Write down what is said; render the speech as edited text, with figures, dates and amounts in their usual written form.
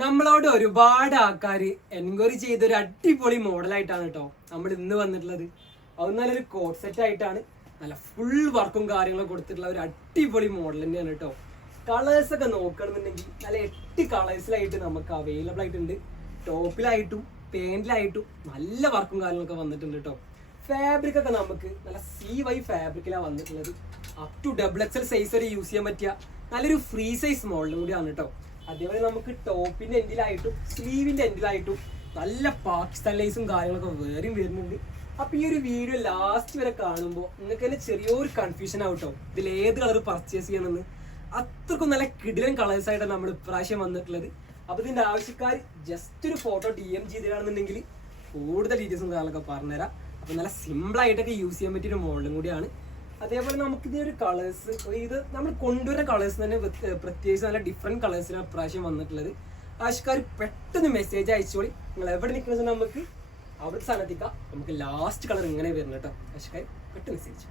നമ്മളോട് ഒരുപാട് ആൾക്കാർ എൻക്വയറി ചെയ്ത ഒരു അടിപൊളി മോഡലായിട്ടാണ് കേട്ടോ നമ്മൾ ഇന്ന് വന്നിട്ടുള്ളത്. അത് നല്ലൊരു കോട്ട് സെറ്റ് ആയിട്ടാണ്, നല്ല ഫുൾ വർക്കും കാര്യങ്ങളും കൊടുത്തിട്ടുള്ള ഒരു അടിപൊളി മോഡൽ തന്നെയാണ് കേട്ടോ. കളേഴ്സ് ഒക്കെ നോക്കണമെന്നുണ്ടെങ്കിൽ നല്ല 8 കളേഴ്സിലായിട്ട് നമുക്ക് അവൈലബിൾ ആയിട്ടുണ്ട്. ടോപ്പിലായിട്ടും പാൻറ്റിലായിട്ടും നല്ല വർക്കും കാര്യങ്ങളൊക്കെ വന്നിട്ടുണ്ട് കേട്ടോ. ഫാബ്രിക് ഒക്കെ നമുക്ക് നല്ല CY ഫാബ്രിക്കിലാണ് വന്നിട്ടുള്ളത്. അപ് ടു XXL സൈസ് വരെ യൂസ് ചെയ്യാൻ പറ്റിയ നല്ലൊരു ഫ്രീ സൈസ് മോഡലും കൂടിയാണ് കേട്ടോ. അതേപോലെ നമുക്ക് ടോപ്പിന്റെ എൻഡിലായിട്ടും സ്ലീവിന്റെ എൻഡിലായിട്ടും നല്ല പാകിസ്ഥാൻ ലൈസും കാര്യങ്ങളൊക്കെ വേറെയും വരുന്നുണ്ട്. അപ്പൊ ഈ ഒരു വീഡിയോ ലാസ്റ്റ് വരെ കാണുമ്പോൾ നിങ്ങൾക്ക് തന്നെ ചെറിയൊരു കൺഫ്യൂഷൻ ആവട്ടോ, ഇതിൽ ഏത് കളർ പർച്ചേസ് ചെയ്യണമെന്ന്. അത്രക്കും നല്ല കിടിലൻ കളേഴ്സ് ആയിട്ടാണ് നമ്മൾ ഇപ്രാവശ്യം വന്നിട്ടുള്ളത്. അപ്പൊ ഇതിന്റെ ആവശ്യക്കാർ ജസ്റ്റ് ഒരു ഫോട്ടോ DM ചെയ്തിട്ടാണെന്നുണ്ടെങ്കിൽ കൂടുതൽ ഡീറ്റെയിൽസും കാര്യങ്ങളൊക്കെ പറഞ്ഞുതരാം. അപ്പൊ നല്ല സിമ്പിൾ ആയിട്ടൊക്കെ യൂസ് ചെയ്യാൻ പറ്റിയ ഒരു മോഡലും കൂടിയാണ്. അതേപോലെ നമുക്ക് ഇതൊരു കളേഴ്സ്, ഇത് നമ്മൾ കൊണ്ടുവരുന്ന കളേഴ്സ് തന്നെ പ്രത്യേകിച്ച് നല്ല ഡിഫറെന്റ് കളേഴ്സിനാണ് പ്രാവശ്യം വന്നിട്ടുള്ളത്. ആവശ്യക്കാർ പെട്ടെന്ന് മെസ്സേജ് അയച്ചോളി. നിങ്ങൾ എവിടെ നിൽക്കുന്നത് നമുക്ക് അവിടെ സ്ഥാനത്തേക്കാം. നമുക്ക് ലാസ്റ്റ് കളർ ഇങ്ങനെ വരുന്നത് കേട്ടോ. ആവശ്യക്കാർ പെട്ടെന്ന് മെസ്സേജ്